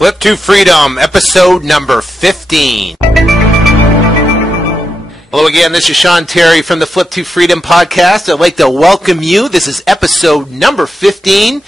Flip to Freedom, episode number 15. Hello again, this is Sean Terry from the Flip to Freedom podcast. I'd like to welcome you. This is episode number 15,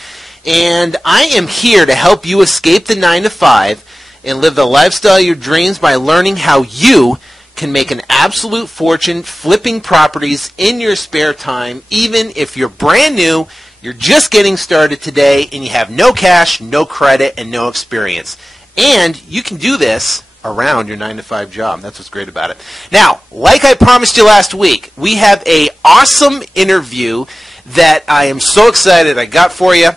and I am here to help you escape the 9 to 5 and live the lifestyle of your dreams by learning how you can make an absolute fortune flipping properties in your spare time, even if you're brand new, you're just getting started today, and you have no cash, no credit, and no experience. And you can do this around your 9 to 5 job. That's what's great about it. Now, like I promised you last week, we have an awesome interview that I am so excited I got for you.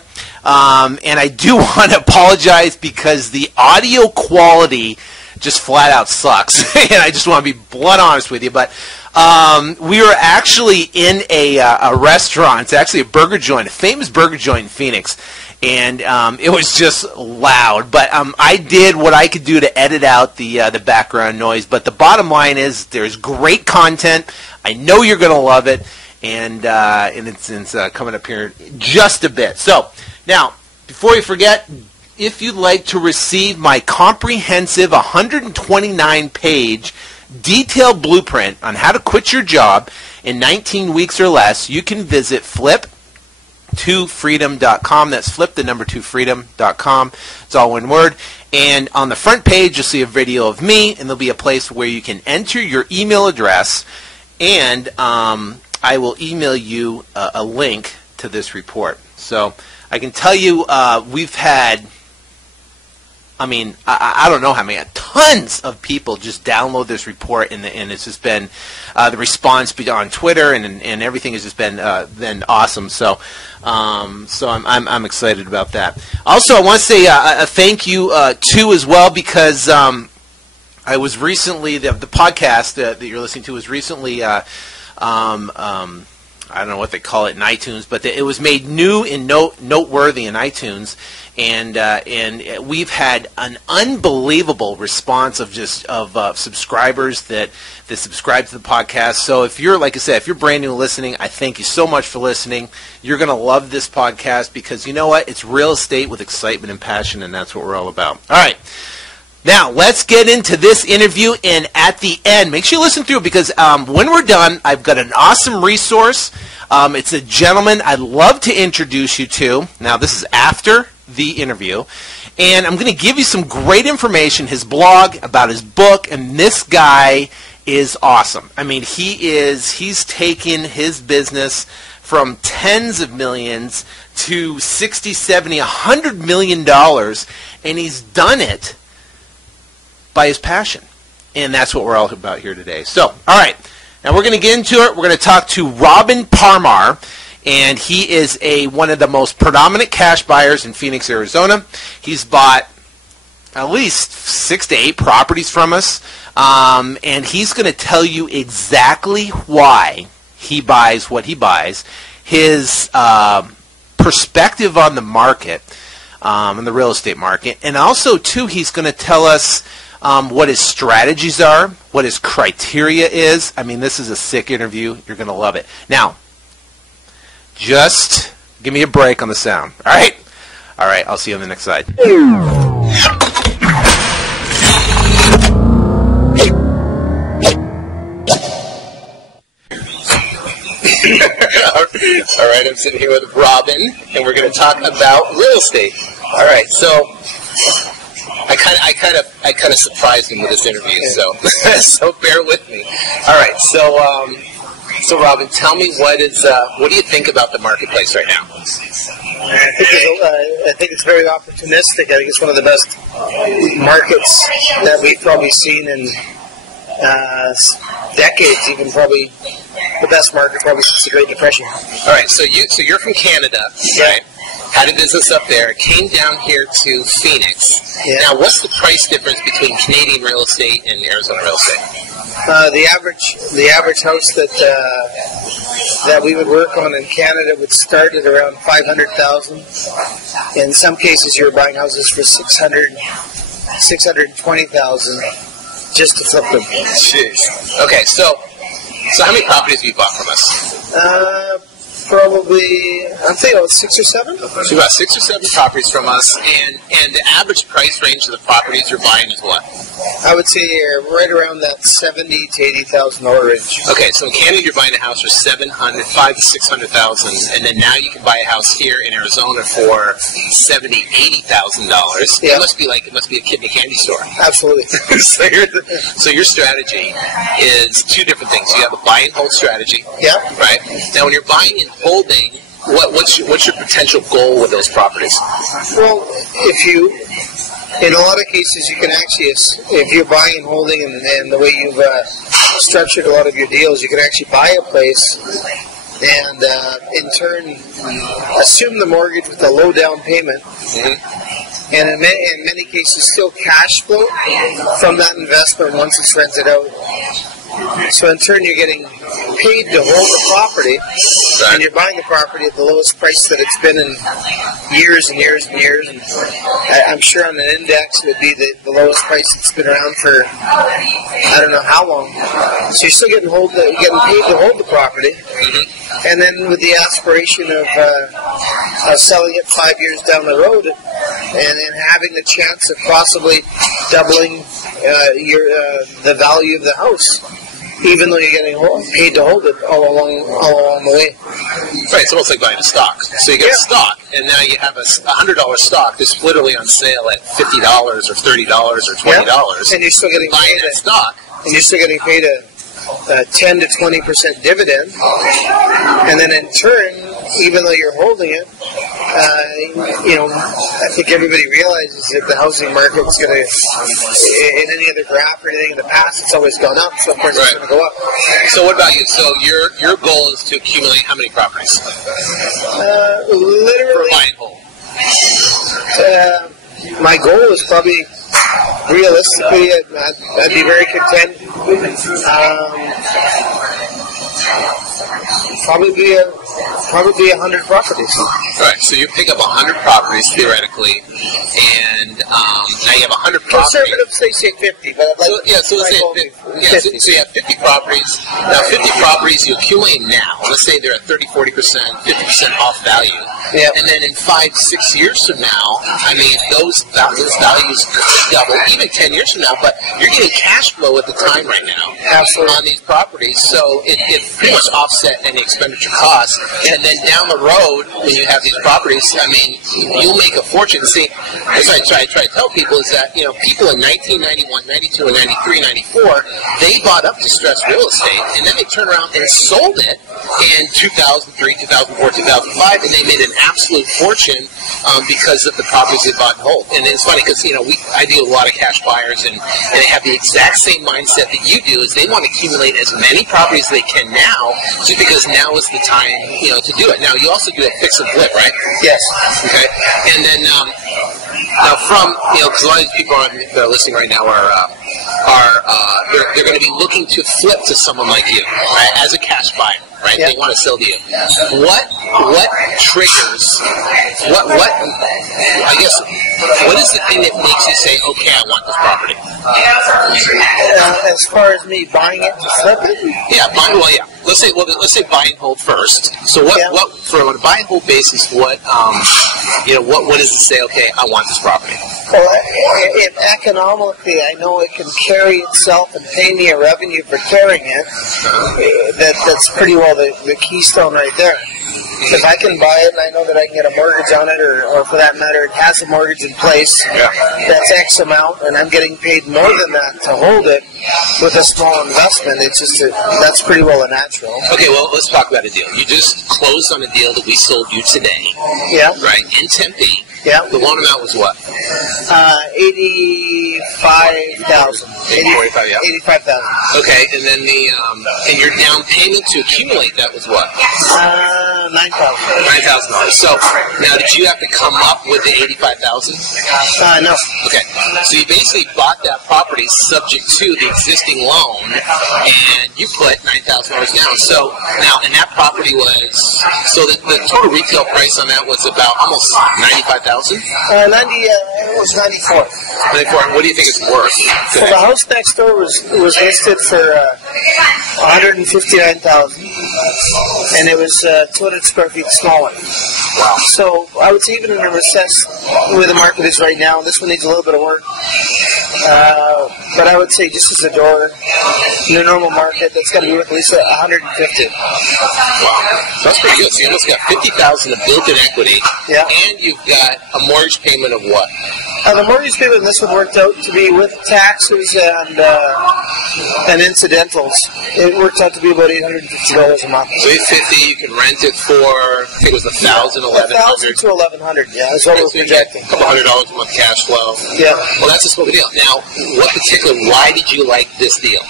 And I do want to apologize because the audio quality just flat out sucks. And I just want to be blunt honest with you. But we were actually in a restaurant. It's actually a burger joint, a famous burger joint in Phoenix. And it was just loud. But I did what I could do to edit out the background noise. But the bottom line is there's great content. I know you're going to love it. And it's coming up here just a bit. So now, before you forget, if you'd like to receive my comprehensive 129-page detailed blueprint on how to quit your job in 19 weeks or less, you can visit flip2freedom.com. That's flip2freedom.com. It's all one word. And on the front page, you'll see a video of me, and there'll be a place where you can enter your email address, and I will email you a link to this report. So I can tell you we've had, I don't know how many, tons of people just download this report, and it's just been the response on Twitter and everything has just been awesome. So I'm excited about that. Also, I want to say a thank you too as well, because I was recently the podcast that you're listening to was recently I don't know what they call it in iTunes, but it was made new and noteworthy in iTunes, and we've had an unbelievable response of subscribers that subscribe to the podcast. So if you're, like I said, if you're brand new listening, I thank you so much for listening. You're going to love this podcast because you know what? It's real estate with excitement and passion, and that's what we're all about. All right. Now, let's get into this interview, and at the end, make sure you listen through it because when we're done, I've got an awesome resource. It's a gentleman I'd love to introduce you to. Now, this is after the interview, and I'm going to give you some great information, his blog, about his book, and this guy is awesome. I mean, he's taken his business from tens of millions to 60, 70, $100 million, and he's done it by his passion. And that's what we're all about here today. So, all right. Now we're going to get into it. We're going to talk to Robin Parmar, and he is one of the most predominant cash buyers in Phoenix, Arizona. He's bought at least 6 to 8 properties from us, and he's going to tell you exactly why he buys what he buys, his perspective on the market, on the real estate market, and also, too, he's going to tell us what his strategies are, what his criteria is. I mean, this is a sick interview. You're going to love it. Now, just give me a break on the sound. All right? All right, I'll see you on the next slide. All right, I'm sitting here with Robin, and we're going to talk about real estate. All right, so I kind of surprised him with this interview, so bear with me. All right, so Robin, tell me what do you think about the marketplace right now? I think it's very opportunistic. I think it's one of the best markets that we've probably seen in decades, even probably the best market probably since the Great Depression. All right, so you're from Canada, right? Had a business up there, came down here to Phoenix. Yeah. Now, what's the price difference between Canadian real estate and Arizona real estate? The average house that we would work on in Canada would start at around $500,000. In some cases, you're buying houses for $620,000 just to flip them. Jeez. Okay, so how many properties have you bought from us? Probably, I'm thinking about 6 or 7. So you got 6 or 7 properties from us, and the average price range of the properties you're buying is what? I would say right around that $70,000 to $80,000 range. Okay, so in Canada you're buying a house for $500,000 to $600,000, and then now you can buy a house here in Arizona for $70,000, $80,000. Yeah. It must be a kidney candy store. Absolutely. So your strategy is 2 different things. You have a buy and hold strategy. Yeah. Right. Now, when you're buying and holding, what's your potential goal with those properties? Well, in a lot of cases, you can actually, if you're buying and holding, and the way you've structured a lot of your deals, you can actually buy a place and in turn assume the mortgage with a low down payment. Mm-hmm. And in many cases, still cash flow from that investment once it's rented out. So in turn, you're getting paid to hold the property, and you're buying the property at the lowest price that it's been in years and years and years. And I'm sure on an index it would be the lowest price it's been around for I don't know how long. So you're still getting paid to hold the property, and then with the aspiration of selling it 5 years down the road, and then having the chance of possibly doubling the value of the house, even though you're getting paid to hold it all along the way. Right, it's almost like buying a stock. So you get a stock, and now you have a $100 stock that's literally on sale at $50 or $30 or $20. And you're still getting buying that stock. And you're still getting paid a 10 to 20% dividend. And then in turn, even though you're holding it, I think everybody realizes that the housing market is going to, in any other graph or anything in the past, it's always gone up, so of course it's going to go up. So what about you? So your goal is to accumulate how many properties? Literally. For buy and hold. My goal is probably, realistically, I'd be very content. Probably 100 properties. Right, so you pick up 100 properties theoretically, and now you have 100 properties. Conservative say 50, but so you have 50 properties. Now 50 properties you accumulate now. Let's say they're at 30, 40%, 50% off value. Yeah. And then in 5-6 years from now, I mean, those values could double, even 10 years from now, but you're getting cash flow at the time right now. Absolutely. On these properties, so it pretty much offset any expenditure costs. And then down the road, when you have these properties, I mean, you'll make a fortune. See, as I try to tell people is that, people in 1991, 92, and 93, 94, they bought up distressed real estate, and then they turned around and sold it in 2003, 2004, 2005, and they made an absolute fortune because of the properties they bought and hold. And it's funny because, I deal with a lot of cash buyers, and they have the exact same mindset that you do, is they want to accumulate as many properties as they can now, just because now is the time, to do it. Now, you also do a fix and flip, right? Yes. Okay. And then, now from, because a lot of these people that are listening right now they're going to be looking to flip to someone like you, right, as a cash buyer. Right? Yeah. They want to sell to you. What triggers, what is the thing that makes you say, okay, I want this property? As far as me buying it to flip it? Yeah, Let's say buy and hold first. So what from a buy and hold basis, what does it say, okay, I want this property? Well, economically, I know it can carry itself and pay me a revenue for carrying it. That's pretty well the keystone right there. Because I can buy it and I know that I can get a mortgage on it, or for that matter, it has a mortgage in place. Yeah. That's X amount, and I'm getting paid more than that to hold it with a small investment. It's just that's pretty well a natural. Okay, well, let's talk about a deal. You just closed on a deal that we sold you today. Yeah. Right, in Tempe. Yeah. The loan amount was what? $85,000. 45, yeah. $85,000. Okay, and then and your down payment to accumulate that was what? $9,000. $9,000. So now, did you have to come up with the $85,000? No. Okay, so you basically bought that property subject to the existing loan, and you put $9,000 down. So now, and that property was the total retail price on that was about almost $95,000. It was 94. 94. What do you think it's worth today? So the house next door was listed for $159,000. and it was 200 square feet smaller. Wow. So I would say even in a recess where the market is right now, this one needs a little bit of work. But I would say just as a door, in a normal market, that's got to be worth at least 150. Wow. That's pretty good. So you almost got 50,000 of built-in equity, and you've got a mortgage payment of what? The mortgage payment in this one worked out to be with taxes and incidentals. It worked out to be about $850 a month. So $850, you can rent it for, I think it was $1,000, $1,100. $1,000 to $1,100, yeah. That's what we're projecting. A couple $100 a month cash flow. Yeah. Well, that's a smoking deal. Now, why did you like this deal?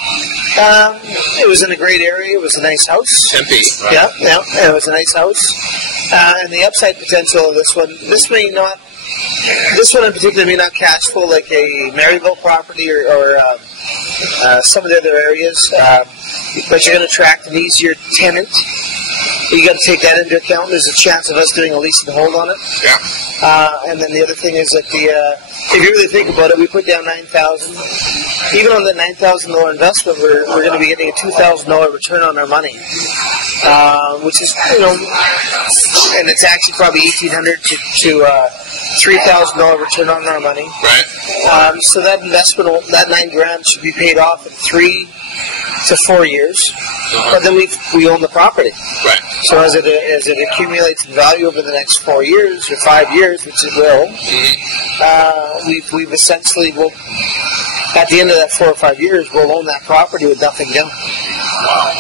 It was in a great area. It was a nice house. Tempe, right? Yeah. It was a nice house. And the upside potential of this one, this one in particular may not cash flow like a Maryville property or some of the other areas, but you're going to attract an easier tenant. You got to take that into account. There's a chance of us doing a lease and hold on it. Yeah. And then the other thing is that if you really think about it, we put down $9,000. Even on the $9,000 investment, we're going to be getting a $2,000 return on our money, which is and it's actually probably $1,800 to $3,000 return on our money. Right. So that investment, that $9,000 should be paid off in 3 to 4 years, but then we own the property. Right. So as it accumulates in value over the next 4 years or 5 years, which it will, we've essentially at the end of that 4 or 5 years, we'll own that property with nothing down. Wow.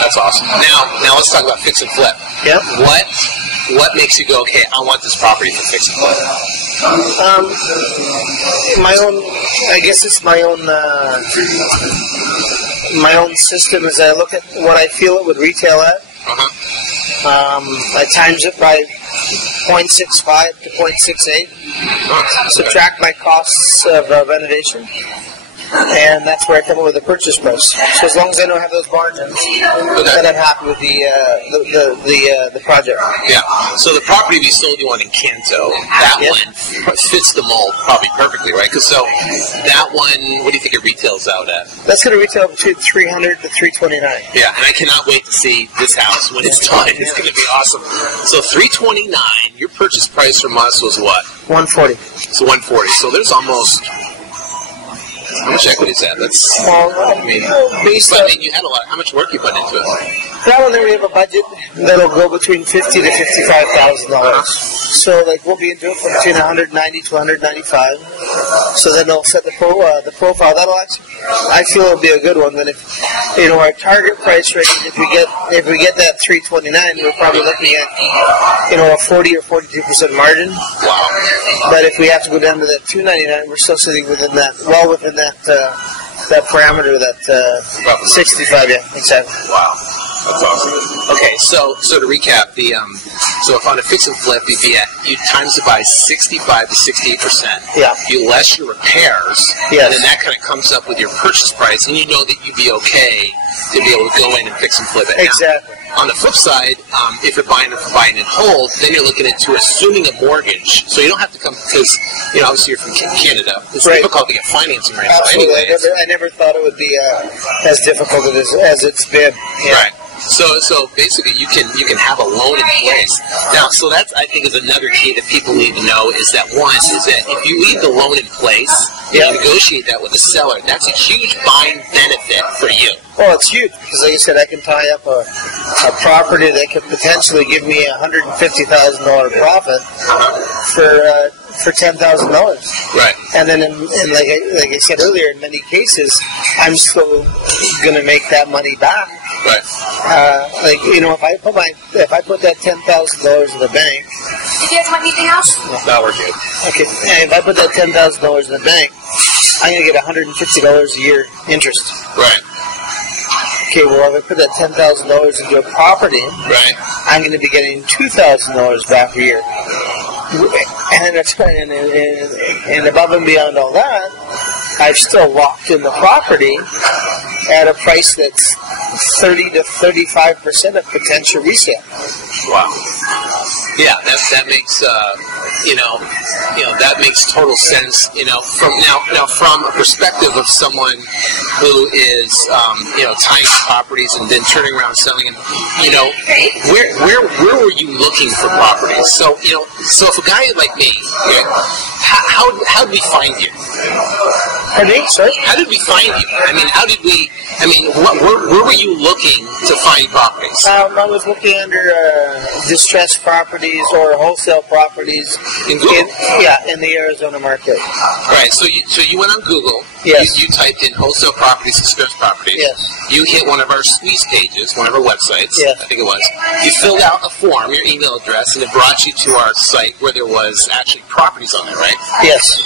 That's awesome. Now let's talk about fix and flip. Yeah. What makes you go, okay, I want this property for fix and flip? I guess it's my own system as I look at what I feel it would retail at. I times it by 0.65 to 0.68. Subtract my costs of renovation. And that's where I come up with the purchase price. So as long as I don't have those margins, then I'm happy with the project. Yeah. So the property we sold you on in Canto, that one fits the mold probably perfectly, right? Because so that one, what do you think it retails out at? That's going to retail between $300 to $329. Yeah, and I cannot wait to see this house when it's done. It's going to be awesome. So $329. Your purchase price from us was what? $140. So $140. So there's almost. How much equity is that? That's you had a lot. How much work you put into it? That one, there we have a budget that'll go between $50,000 to $55,000. So, we'll be into it from between $190 to $195. So then they'll set the profile. That'll actually, I feel, it'll be a good one. Then if our target price range, if we get that $329, we're probably looking at a 40 or 42% margin. Wow. But if we have to go down to that $299, we're still sitting within that, well within that parameter, that 65. Yeah, exactly. Wow. That's awesome. Okay, so to recap, so if on a fix and flip, you times it by 65 to 68%. Yeah. You less your repairs. Yes. And then that kind of comes up with your purchase price, and you know that you'd be okay to be able to go in and fix and flip it. Exactly. Now, on the flip side, if you're buying and hold, then you're looking into assuming a mortgage. So you don't have to come, because obviously you're from Canada. It's difficult to get financing right now. Absolutely. I never thought it would be as difficult as it's been. Yeah. Right. So basically, you can have a loan in place. Now, so that's, I think, is another key that people need to know is that if you leave the loan in place and you negotiate that with the seller, that's a huge buying benefit for you. Well, it's huge because, like I said, I can tie up a property that could potentially give me a $150,000 profit for $10,000. Right. And then, like I said earlier, in many cases, I'm still going to make that money back. Right. If I put that $10,000 in the bank. You guys want anything else? No, we're good. Okay. And if I put that $10,000 in the bank, I'm going to get $150 a year interest. Right. Okay, well, if I put that $10,000 into a property, I'm going to be getting $2,000 back a year. And above and beyond all that, I've still locked in the property at a price that's 30 to 35% of potential resale. Wow. Yeah, that makes that makes total sense. From a perspective of someone who is tying properties and then turning around and selling them. Where were you looking for properties? So if a guy like me, how did we find you? Pardon me, sorry? How did we find you? Where were you looking to find properties? I was looking under distressed properties or wholesale properties in Google? In the Arizona market. Right. So you went on Google. Yes. You typed in wholesale properties, distressed properties. Yes. You hit one of our squeeze pages, one of our websites. Yes. I think it was. You filled out a form, your email address, and it brought you to our site where there was actually properties on there, right? Yes.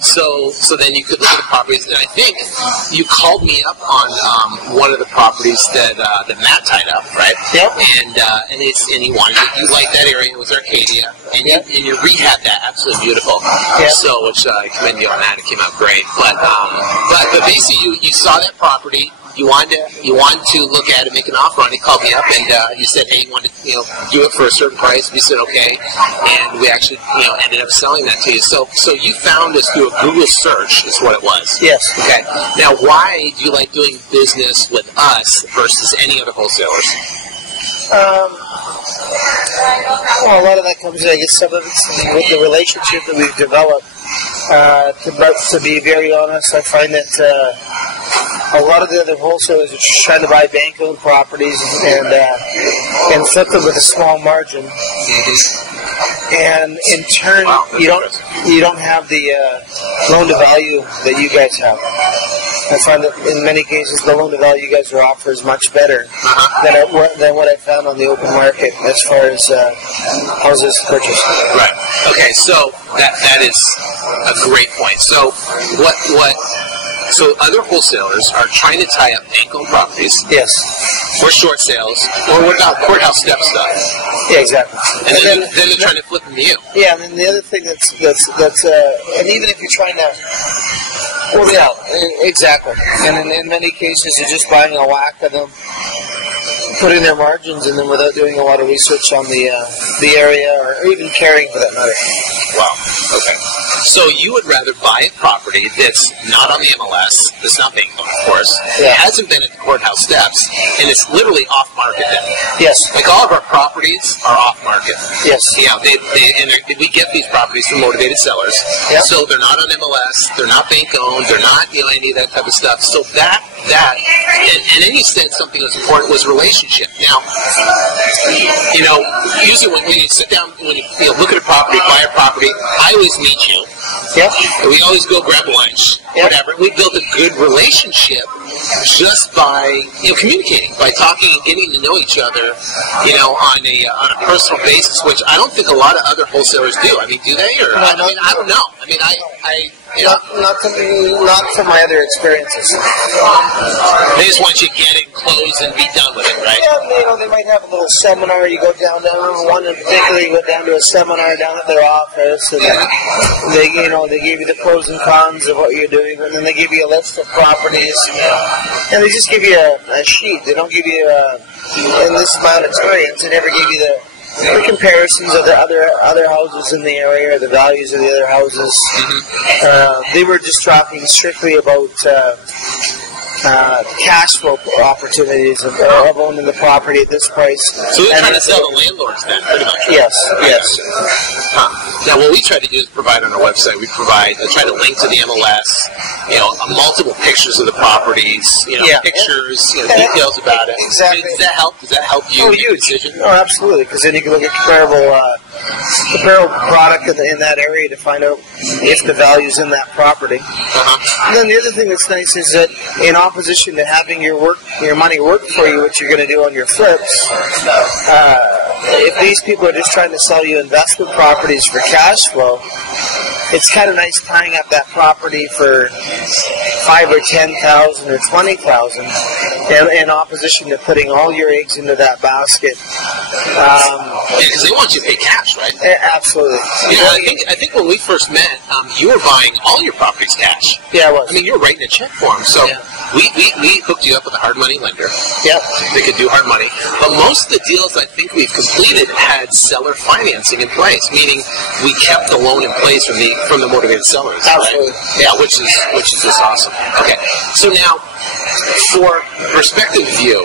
So then you could look at the properties, and I think you called me up on one of the properties that Matt tied up, right? Yep. And you liked that area. It was Arcadia, and you rehabbed that absolutely beautiful. Yep. So which I commend you on that. It came out great. But basically you saw that property. You wanted to look at it, make an offer on it. You called me up and you said, hey, you wanted to do it for a certain price. We said okay, and we actually ended up selling that to you. So you found us through a Google search, is what it was. Yes. Okay. Now, why do you like doing business with us versus any other wholesalers? Well, a lot of that comes, I guess, some of it's with the relationship that we've developed. To be very honest, I find that a lot of the other wholesalers are just trying to buy bank-owned properties and flip them with a small margin. And in turn, you don't have the loan-to-value that you guys have. I find that in many cases, the loan-to-value you guys are offering is much better than what I found on the open market as far as houses purchased. Right. Okay. So that is a great point. So So other wholesalers are trying to tie up bank-owned properties. Yes. Or short sales. Or what about courthouse step stuff? Yeah, exactly. And then they're trying to flip them to you. Yeah, and then the other thing that's and even if you're trying to, well, yeah, exactly. And in many cases, you're just buying a whack of them, putting their margins in them without doing a lot of research on the area or even caring for that matter. Wow. Okay. So you would rather buy a property that's not on the MLS, that's not bank owned, of course, Yeah. it hasn't been at the courthouse steps, and it's literally off market then. Yes. Like all of our properties are off market. Yes. We get these properties from motivated sellers. Yep. So they're not on MLS, they're not bank owned, they're not any of that type of stuff. So and then you said something that was important was relationship. Now, usually when you sit down, when you look at a property, buy a property, I always meet you. Yep. And we always go grab lunch, Yep. whatever. We build a good relationship just by communicating, by talking and getting to know each other, on a personal basis, which I don't think a lot of other wholesalers do. I mean, do they? Or I don't know. I mean, not from my other experiences. They just want you to get it, close, and be done with it, right? Yeah, they might have a little seminar. You go down to one in particular. You go down to a seminar down at their office, and they give you the pros and cons of what you're doing, and then they give you a list of properties, and they just give you a sheet. They don't give you and this is my own experience. They never give you the comparisons of the other houses in the area, or the values of the other houses. Mm-hmm. They were just talking strictly about cash flow opportunities of owning the property at this price. So they're trying to sell the landlords then, pretty much. Yes. Now, what we try to do is provide on our website. We try to link to the MLS, multiple pictures of the properties, pictures, details about it. Exactly. Does that help you make a decision? Oh, absolutely. Because then you can look at comparable product in that area to find out if the value's in that property. And then the other thing that's nice is that in opposition to having your money work for you, what you're going to do on your flips, if these people are just trying to sell you investment properties for cash flow, it's kind of nice tying up that property for $5,000 or $10,000 or $20,000 in opposition to putting all your eggs into that basket. Because they want you to pay cash, right? Absolutely. I think when we first met, you were buying all your properties cash. Yeah, I was. I mean, you were writing a check for them. So we hooked you up with a hard money lender. Yep. They could do hard money. But most of the deals I think we've completed had seller financing in place, meaning we kept the loan in place from the motivated sellers. Absolutely. Right? Yeah, which is just awesome. Okay. So now, for perspective view,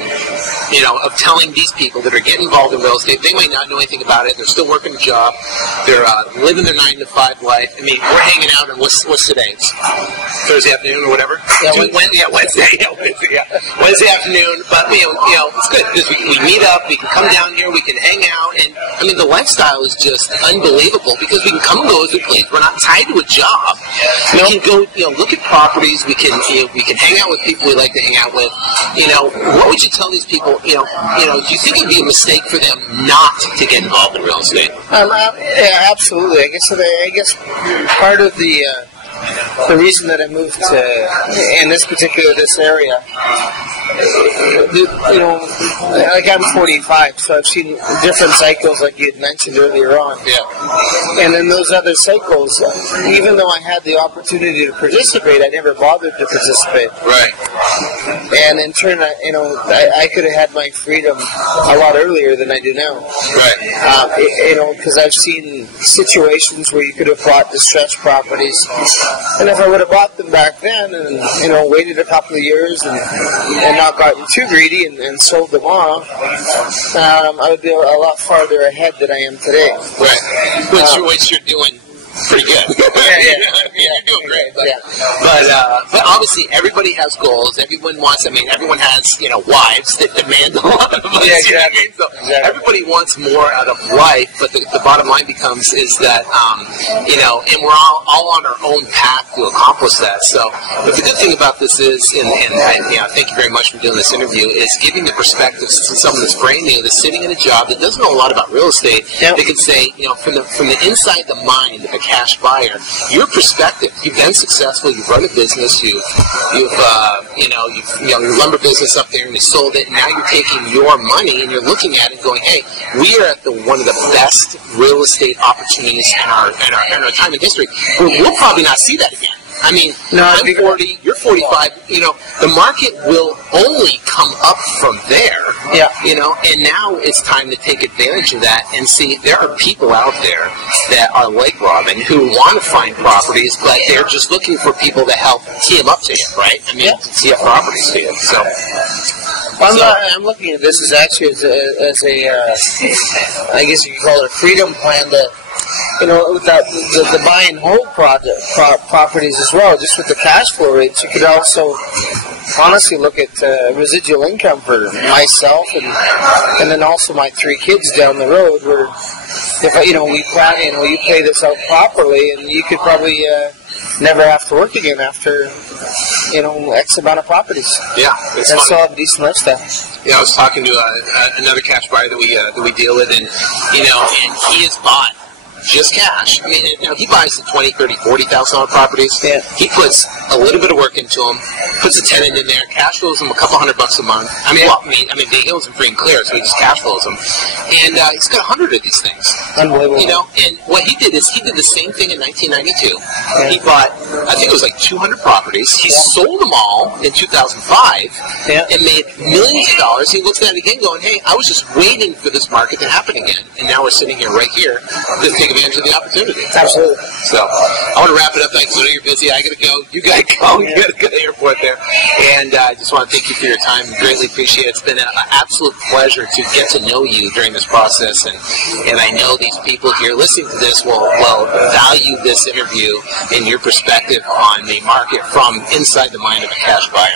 of telling these people that are getting involved in real estate, they might not know anything about it. They're still working a job. They're living their 9-to-5 life. I mean, we're hanging out, and what's today? It's Thursday afternoon or whatever. Wednesday. Wednesday afternoon. But it's good because we meet up. We can come down here. We can hang out, and I mean, the lifestyle is just unbelievable because we can come and go as we please. We're not tied to a job. We can go, look at properties. We can hang out with people we like to hang out with. What would you tell these people? Do you think it'd be a mistake for them not to get involved in real estate? Yeah, absolutely. I guess part of the reason that I moved to in this area, like I'm 45, so I've seen different cycles like you had mentioned earlier on. Yeah. And in those other cycles, even though I had the opportunity to participate, I never bothered to participate. Right. And in turn, I could have had my freedom a lot earlier than I do now. Right. Because I've seen situations where you could have bought distressed properties, and if I would have bought them back then and waited a couple of years and not gotten too greedy and sold them off, I would be a lot farther ahead than I am today. Right. Which you're doing pretty good. You're doing great. But obviously everybody has goals. Everyone has wives that demand a lot of us. Yeah, exactly. So everybody wants more out of life, but the bottom line becomes is that and we're all on our own path to accomplish that. So, but the good thing about this is, and thank you very much for doing this interview, is giving the perspective to someone that's brand new, that's sitting in a job that doesn't know a lot about real estate. Yep. They can say, from the inside the mind of a cash buyer, your perspective. You've been successful. You've run a business. You've your lumber business up there, and you sold it. And now you're taking your money and you're looking at it, and going, "Hey, we are at one of the best real estate opportunities in our time in history. We'll probably not see that again." I mean, I'm 40, you're 45, the market will only come up from there, and now it's time to take advantage of that and see there are people out there that are like Robin who want to find properties, but they're just looking for people to help tee them up to you, right? I mean, tee up properties to you, so. I'm looking at this as actually as a I guess you could call it a freedom plan to, with the buy and hold properties as well, just with the cash flow rates. You could also honestly look at residual income for myself and then also my 3 kids down the road. Where if we plan, you play this out properly, and you could probably never have to work again after X amount of properties. Yeah, and still have a decent lifestyle. Yeah, I was talking to another cash buyer that we deal with, and and he has bought just cash. I mean, he buys the $20,000, $30,000, $40,000 properties. Yeah. He puts a little bit of work into them, puts a tenant in there, cash flows him a couple $100 a month. I mean, he owns them free and clear, so he just cash flows them. And he's got 100 of these things. Unbelievable. And what he did is he did the same thing in 1992. Yeah. He bought, I think it was like 200 properties. He sold them all in 2005 and made millions of dollars. He looks at it again going, hey, I was just waiting for this market to happen again. And now we're sitting here right here to take advantage of the opportunity. Absolutely. So I want to wrap it up. Thanks. I know you're busy. I got to go. You got to go. You got to go to the airport there. And I just want to thank you for your time. Greatly appreciate it. It's been an absolute pleasure to get to know you during this process. And I know these people here listening to this will value this interview and your perspective on the market from inside the mind of a cash buyer.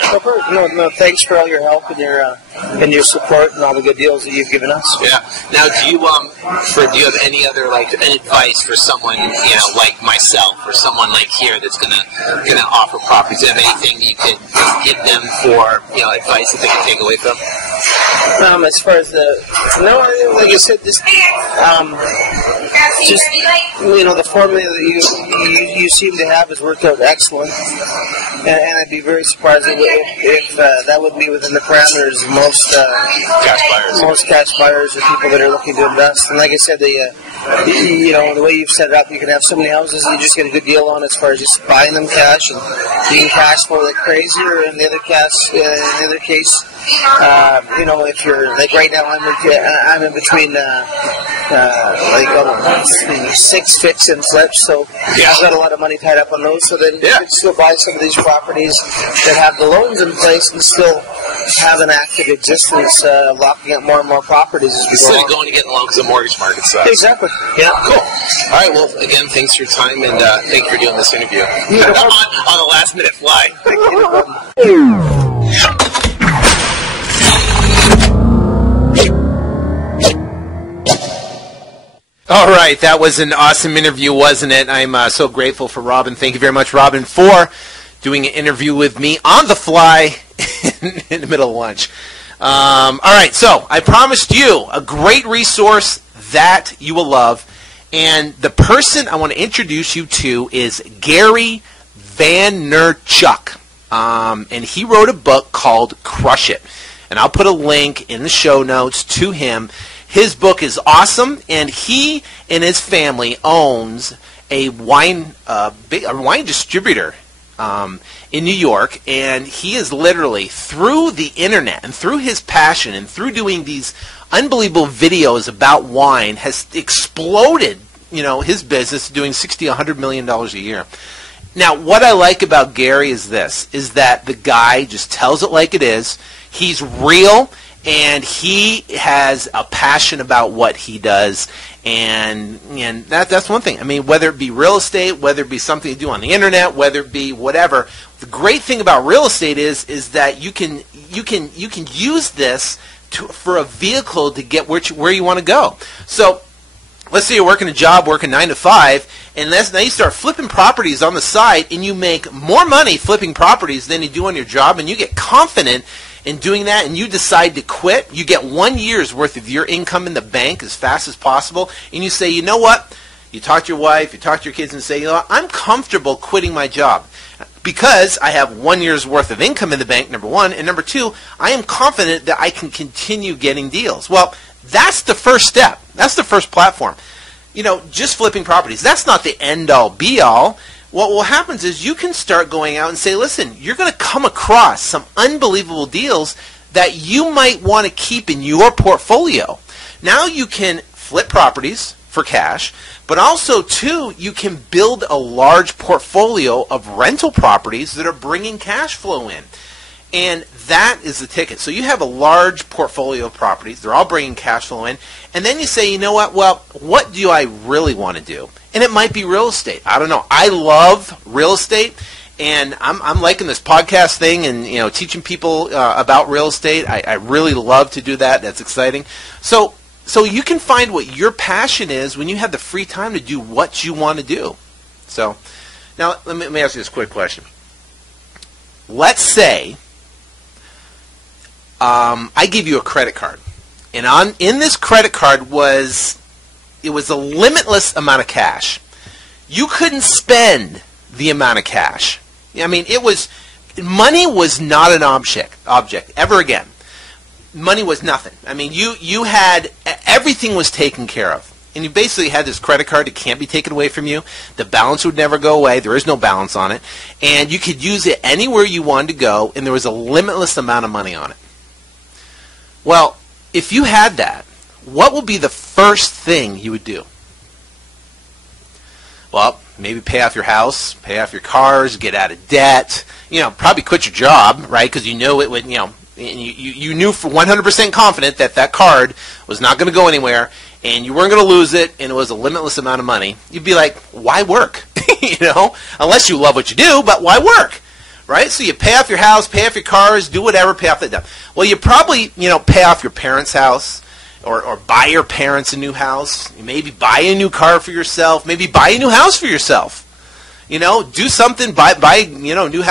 No, thanks for all your help and your support and all the good deals that you've given us. Yeah. Now, do you have any other advice for someone like myself or someone like here that's gonna offer properties? Do you have anything you could give them for advice that they can take away from? As far as like I said, just just, the formula that you seem to have has worked out excellent. And I'd be very surprised if that would be within the parameters of most cash buyers or people that are looking to invest. And like I said, the way you've set it up, you can have so many houses and you just get a good deal on as far as just buying them cash, and you can cash flow like crazy. Or in the other case, if you're like right now, I'm in between 6 fix and flips, so I've got a lot of money tied up on those. So then you can still buy some of these properties that have the loans in place and still have an active existence, locking up more and more properties as we go instead on. of going to get loans because the mortgage market sucks. Exactly. Yeah. Cool. All right. Well, again, thanks for your time, and thank you for doing this interview on the last minute fly. All right, that was an awesome interview, wasn't it? I'm so grateful for Robin. Thank you very much, Robin, for doing an interview with me on the fly in the middle of lunch. All right, so I promised you a great resource that you will love, and the person I want to introduce you to is Gary Vaynerchuk, and he wrote a book called Crush It, and I'll put a link in the show notes to him. His book is awesome, and he and his family owns a wine distributor in New York, and he is literally, through the internet and through his passion and through doing these unbelievable videos about wine, has exploded, his business, doing $60, $100 million a year. Now, what I like about Gary is that the guy just tells it like it is. He's real. And he has a passion about what he does, and that's one thing. I mean, whether it be real estate, whether it be something you do on the internet, whether it be whatever. The great thing about real estate is that you can use this for a vehicle to get where you want to go. So let's say you're working a job, working 9 to 5, and now you start flipping properties on the side, and you make more money flipping properties than you do on your job, and you get confident in doing that, and you decide to quit. You get 1 year's worth of your income in the bank as fast as possible, and you say, you know what? You talk to your wife, you talk to your kids, and say, I'm comfortable quitting my job because I have 1 year's worth of income in the bank, number one, and number two, I am confident that I can continue getting deals. Well, that's the first step. That's the first platform. Just flipping properties. That's not the end-all, be-all. What happens is you can start going out and say, listen, you're going to come across some unbelievable deals that you might want to keep in your portfolio. Now you can flip properties for cash, but also, too, you can build a large portfolio of rental properties that are bringing cash flow in. And that is the ticket. So you have a large portfolio of properties. They're all bringing cash flow in. And then you say, you know what? Well, what do I really want to do? And it might be real estate. I don't know. I love real estate. And I'm liking this podcast thing and, teaching people about real estate. I really love to do that. That's exciting. So you can find what your passion is when you have the free time to do what you want to do. So now let me ask you this quick question. Let's say I give you a credit card, and in this credit card was a limitless amount of cash. You couldn't spend the amount of cash. I mean, money was not an object ever again. Money was nothing. I mean, you had everything was taken care of, and you basically had this credit card that can't be taken away from you. The balance would never go away. There is no balance on it, and you could use it anywhere you wanted to go, and there was a limitless amount of money on it. Well, if you had that, what would be the first thing you would do? Well, maybe pay off your house, pay off your cars, get out of debt, probably quit your job, right? Because you knew it would, and you knew for 100% confident that card was not going to go anywhere, and you weren't going to lose it, and it was a limitless amount of money. You'd be like, why work? Unless you love what you do, but why work? Right? So you pay off your house, pay off your cars, do whatever, pay off the debt. Well, you probably, pay off your parents' house or buy your parents a new house. You maybe buy a new car for yourself, maybe buy a new house for yourself. Do something, buy new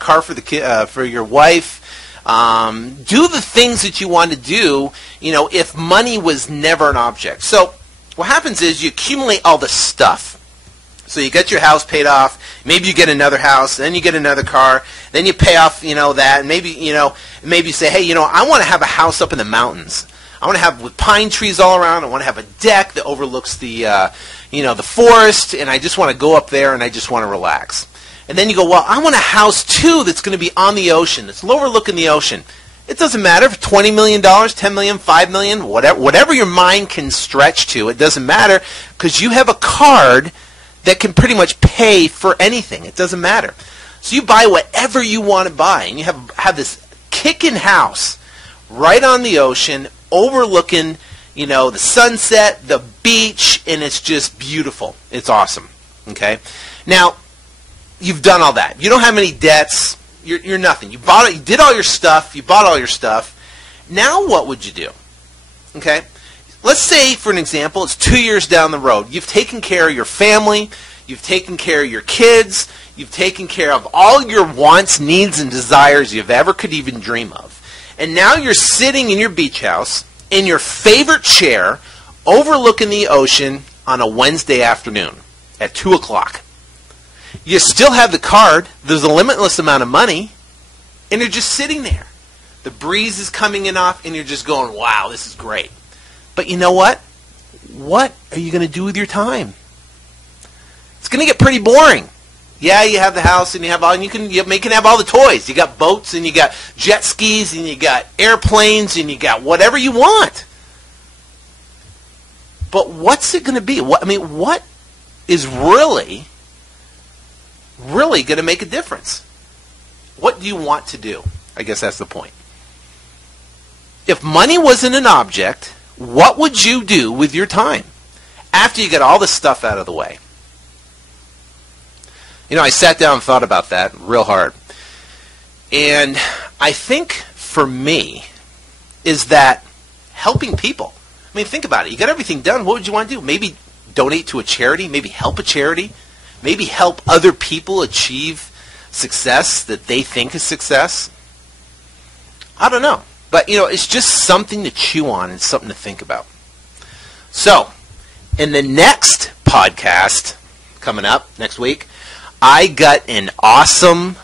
car for the kid, for your wife. Do the things that you want to do, if money was never an object. So what happens is you accumulate all the stuff. So you get your house paid off, maybe you get another house, then you get another car, then you pay off, that, and maybe you say, hey, I want to have a house up in the mountains. I want to have with pine trees all around. I want to have a deck that overlooks the, the forest, and I just want to go up there and I just want to relax. And then you go, well, I want a house too that's going to be on the ocean, that's overlooking the ocean. It doesn't matter if $20 million, $10 million, $5 million, whatever your mind can stretch to, it doesn't matter because you have a card that can pretty much pay for anything. It doesn't matter. So you buy whatever you want to buy, and you have this kicking house right on the ocean, overlooking, the sunset, the beach, and it's just beautiful. It's awesome. Okay? Now, you've done all that. You don't have any debts. You're nothing. You bought it. You did all your stuff. You bought all your stuff. Now what would you do? Okay? Let's say, for an example, it's 2 years down the road. You've taken care of your family. You've taken care of your kids. You've taken care of all your wants, needs, and desires you've ever could even dream of. And now you're sitting in your beach house in your favorite chair overlooking the ocean on a Wednesday afternoon at 2 o'clock. You still have the card. There's a limitless amount of money. And you're just sitting there. The breeze is coming in off, and you're just going, wow, this is great. But you know what? What are you going to do with your time? It's going to get pretty boring. Yeah, you have the house and you have all, and you can have all the toys. You got boats and you got jet skis and you got airplanes and you got whatever you want. But what's it going to be? What is really going to make a difference? What do you want to do? I guess that's the point. If money wasn't an object, what would you do with your time after you get all this stuff out of the way? I sat down and thought about that real hard. And I think for me is that helping people. Think about it. You got everything done. What would you want to do? Maybe donate to a charity. Maybe help a charity. Maybe help other people achieve success that they think is success. I don't know. But, it's just something to chew on and something to think about. So, in the next podcast coming up next week, I got an awesome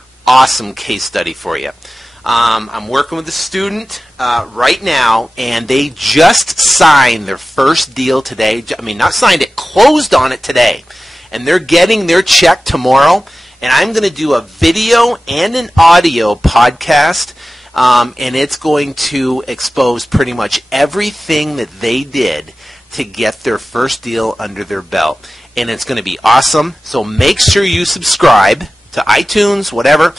case study for you. I'm working with a student right now, and they just signed their first deal today. Not signed it, closed on it today. And they're getting their check tomorrow. And I'm going to do a video and an audio podcast. And it's going to expose pretty much everything that they did to get their first deal under their belt. And it's going to be awesome. So make sure you subscribe to iTunes, whatever.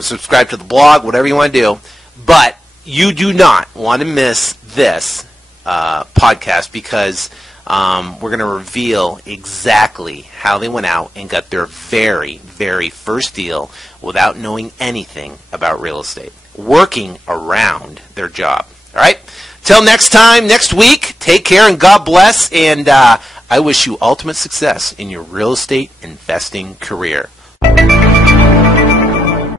Subscribe to the blog, whatever you want to do. But you do not want to miss this podcast because we're going to reveal exactly how they went out and got their very, very first deal without knowing anything about real estate, working around their job. All right? Till next time, next week, take care and God bless. And I wish you ultimate success in your real estate investing career.